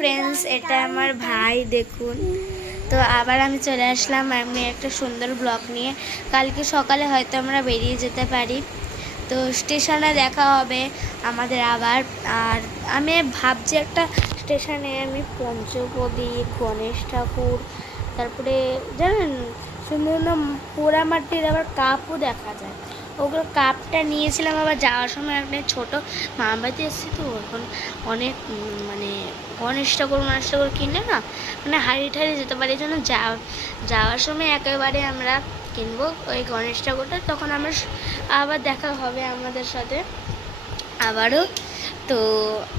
Friends, এটা আমার ভাই দেখুন। তো আবার আমি চলে আসলাম আমি একটা সুন্দর ব্লগ নিয়ে। কালকে সকালে হয়তো আমরা বেরিয়ে যেতে পারি, তো স্টেশনে দেখা হবে আমাদের আবার। আর আমি ভাবছি একটা স্টেশনে আমি পঞ্চপদী, গণেশ ঠাকুর, তারপরে জানেন সুন্দর সুন্দর পোড়ামাটির আবার কাপও দেখা যায়, ওগুলো কাপটা নিয়েছিলাম। আবার যাওয়ার সময় একটা ছোটো মামাবাড়িতে এসেছি, তো এখন অনেক মানে গণেশ ঠাকুর কিনলে না মানে হাড়ি ঠাড়ি যেতে পারি, এই জন্য যাওয়ার সময় একেবারে আমরা কিনবো ওই গণেশ ঠাকুরটা। তখন আমরা আবার দেখা হবে আমাদের সাথে আবারও। তো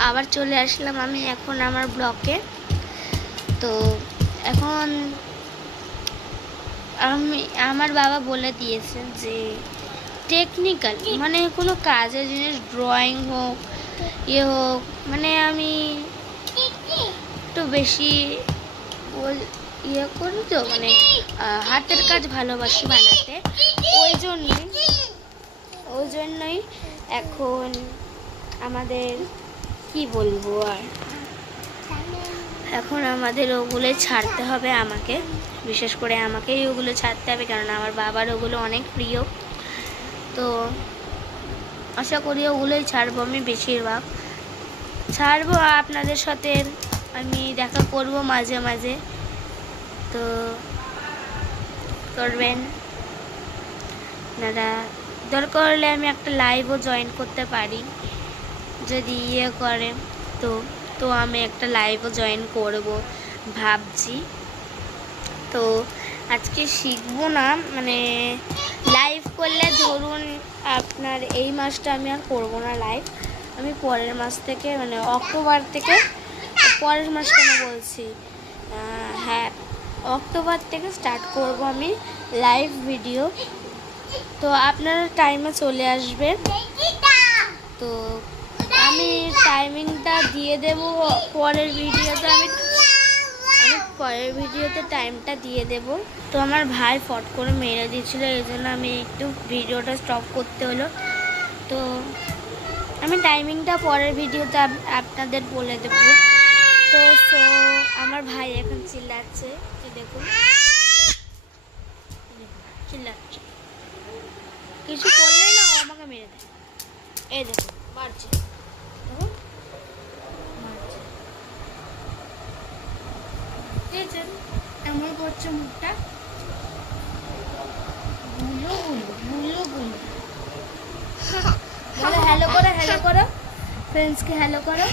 আবার চলে আসলাম আমি এখন আমার ব্লকে। তো এখন আমার বাবা বলে দিয়েছেন যে টেকনিক্যাল মানে কোনো কাজের জিনিস, ড্রয়িং হোক ইয়ে হোক, মানে আমি একটু বেশি ইয়ে করি, তো মানে হাতের কাজ ভালোবাসি বানাতে, ওই জন্যই এখন আমাদের কি বলবো, আর এখন আমাদের ওগুলোই ছাড়তে হবে আমাকে, বিশেষ করে আমাকেই ওগুলো ছাড়তে হবে, কারণ আমার বাবার ওগুলো অনেক প্রিয়। তো আশা করি ওগুলোই ছাড়বো, আমি বেশিরভাগ ছাড়বো, আপনাদের সাথে আমি দেখা করব মাঝে মাঝে। তো করবেন আপনারা, দরকার হলে আমি একটা লাইভও জয়েন করতে পারি যদি ইয়ে করে, তো আমি একটা লাইভও জয়েন করব ভাবছি। তো আজকে শিখবো না, মানে লাইভ করলে ধরুন আপনার এই মাসটা আমি আর করবো না লাইভ, আমি পরের মাস থেকে মানে অক্টোবর থেকে, পরের মাস কেন বলছি, হ্যাঁ অক্টোবর থেকে স্টার্ট করব আমি লাইভ ভিডিও। তো আপনারা টাইমে চলে আসবেন, তো আমি টাইমিংটা দিয়ে দেবো পরের ভিডিওতে, আমি পরের ভিডিওতে টাইমটা দিয়ে দেব। তো আমার ভাই ফট করে মেরে দিয়েছিলো, এই জন্য আমি একটু ভিডিওটা স্টপ করতে হলো। তো আমি টাইমিংটা পরের ভিডিওতে আপনাদের বলে দেব। তো আমার ভাই এখন চিল্লাচ্ছে, দেখুন চিল্লাচ্ছে, কিছু করলে না ও আমাকে মেরে দেয়, এই দেখুন মারছে, এমন করছে মুখটা, হ্যালো করো, ফ্রেন্ডসকে হ্যালো করো,